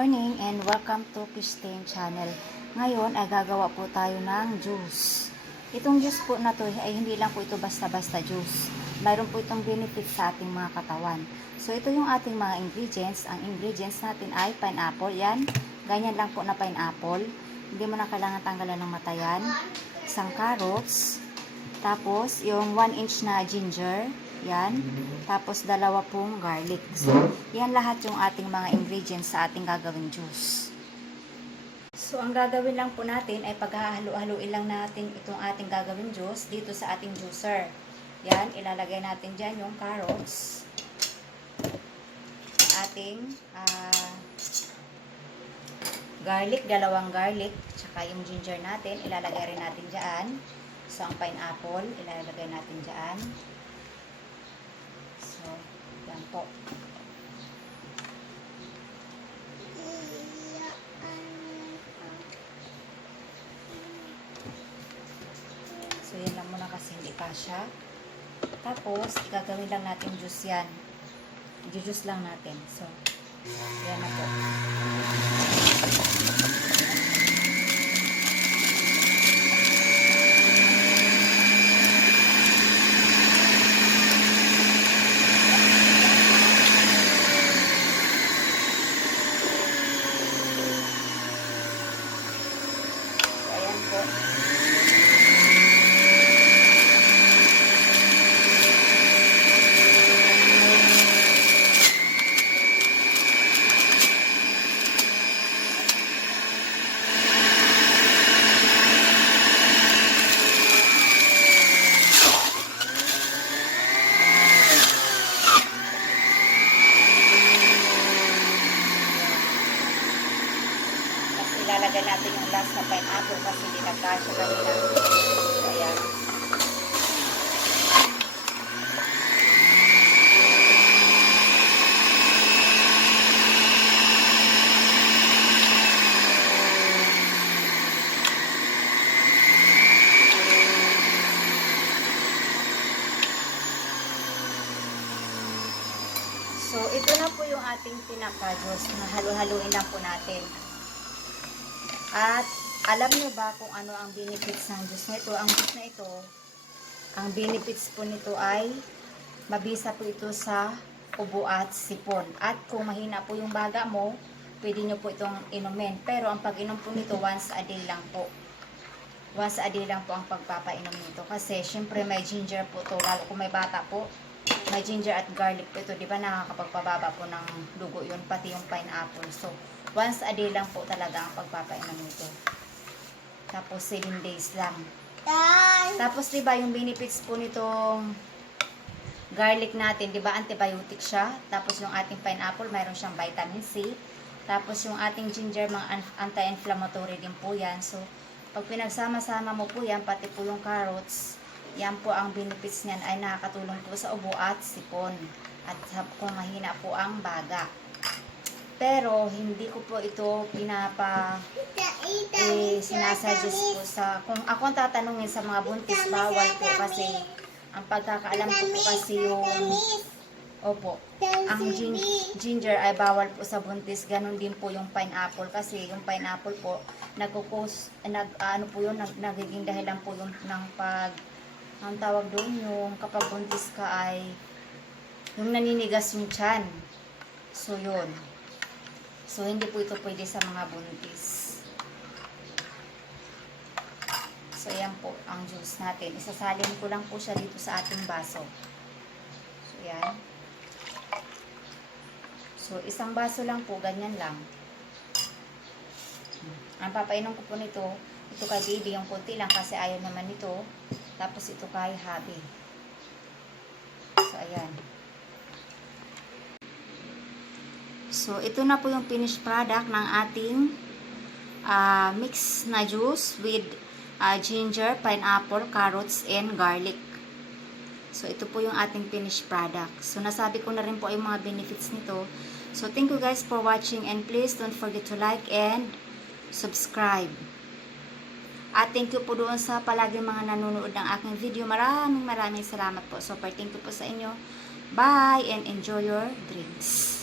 morning and welcome to Christine Channel. Ngayon ay gagawa po tayo ng juice. Itong juice po na to ay hindi lang po ito basta-basta juice. Mayroon po itong benefit sa ating mga katawan. So ito yung ating mga ingredients. Ang ingredients natin ay pineapple. Yan, ganyan lang po na pineapple. Hindi mo na kailangan tanggalan ng mata yan. Isang carrots. Tapos yung 1 inch na ginger. Yan. Tapos dalawa pong garlic. So, yan lahat yung ating mga ingredients sa ating gagawing juice. So, ang gagawin lang po natin ay paghahalo-haluin lang natin itong ating gagawing juice dito sa ating juicer. Yan. Ilalagay natin dyan yung carrots. Ating garlic, dalawang garlic. Tsaka yung ginger natin, ilalagay rin natin dyan. So, ang pineapple, ilalagay natin dyan. So, yan po. So, yan lang muna kasi hindi pa siya. Tapos, gagawin lang natin juice yan. I-juice lang natin. So, yan na po. Ilalagay natin yung last na pineapple kasi hindi nagkasya kanina. So, ayan. So, ito na po yung ating pinaka-juice na halo-haluin lang po natin. At alam niyo ba kung ano ang benefits ng juice na ito? Ang juice na ito, ang benefits po nito ay mabisa po ito sa ubo at sipon. At kung mahina po yung baga mo, pwede nyo po itong inumin. Pero ang pag-inom po nito, once a day lang po. Once a day lang po ang pagpapainom nito. Kasi syempre may ginger po ito. Lalo kung may bata po, may ginger at garlic po ito. Di ba nakakapagpababa po ng dugo yun, pati yung pineapple. So, once a day lang po talaga ang pagpapainom nito. Tapos 7 days lang. Tapos 'di ba yung benefits po nitong garlic natin, 'di ba antibiotic siya. Tapos yung ating pineapple, mayroon siyang vitamin C. Tapos yung ating ginger, mga anti-inflammatory din po 'yan. So pag pinagsama-sama mo po 'yan, pati po yung carrots, yan po ang benefits niyan ay nakakatulong po sa ubo at sipon. At kung mahina po ang baga. Pero, hindi ko po ito sinasuggest po sa, kung ako ang tatanungin sa mga buntis, bawal po kasi, ang pagkakaalam ko po kasi yung, opo, ang ginger ay bawal po sa buntis, ganun din po yung pineapple, kasi yung pineapple po, nagiging dahilan po yung, ang tawag doon, yung kapag buntis ka ay, yung naninigas yung tiyan. So, yun. So, hindi po ito pwede sa mga buntis. So, ayan po ang juice natin. Isasalin ko lang po siya dito sa ating baso. So, ayan. So, isang baso lang po, ganyan lang. Ang papainom ko po nito, ito kay baby, yung konti lang kasi ayaw naman nito. Tapos ito kay hubby. So, ayan. So, ito na po yung finished product ng ating mix na juice with ginger, pineapple, carrots, and garlic. So, ito po yung ating finished product. So, nasabi ko na rin po yung mga benefits nito. So, thank you guys for watching and please don't forget to like and subscribe. At thank you po doon sa palaging mga nanonood ng aking video. Maraming salamat po. So, thank you po sa inyo. Bye and enjoy your drinks.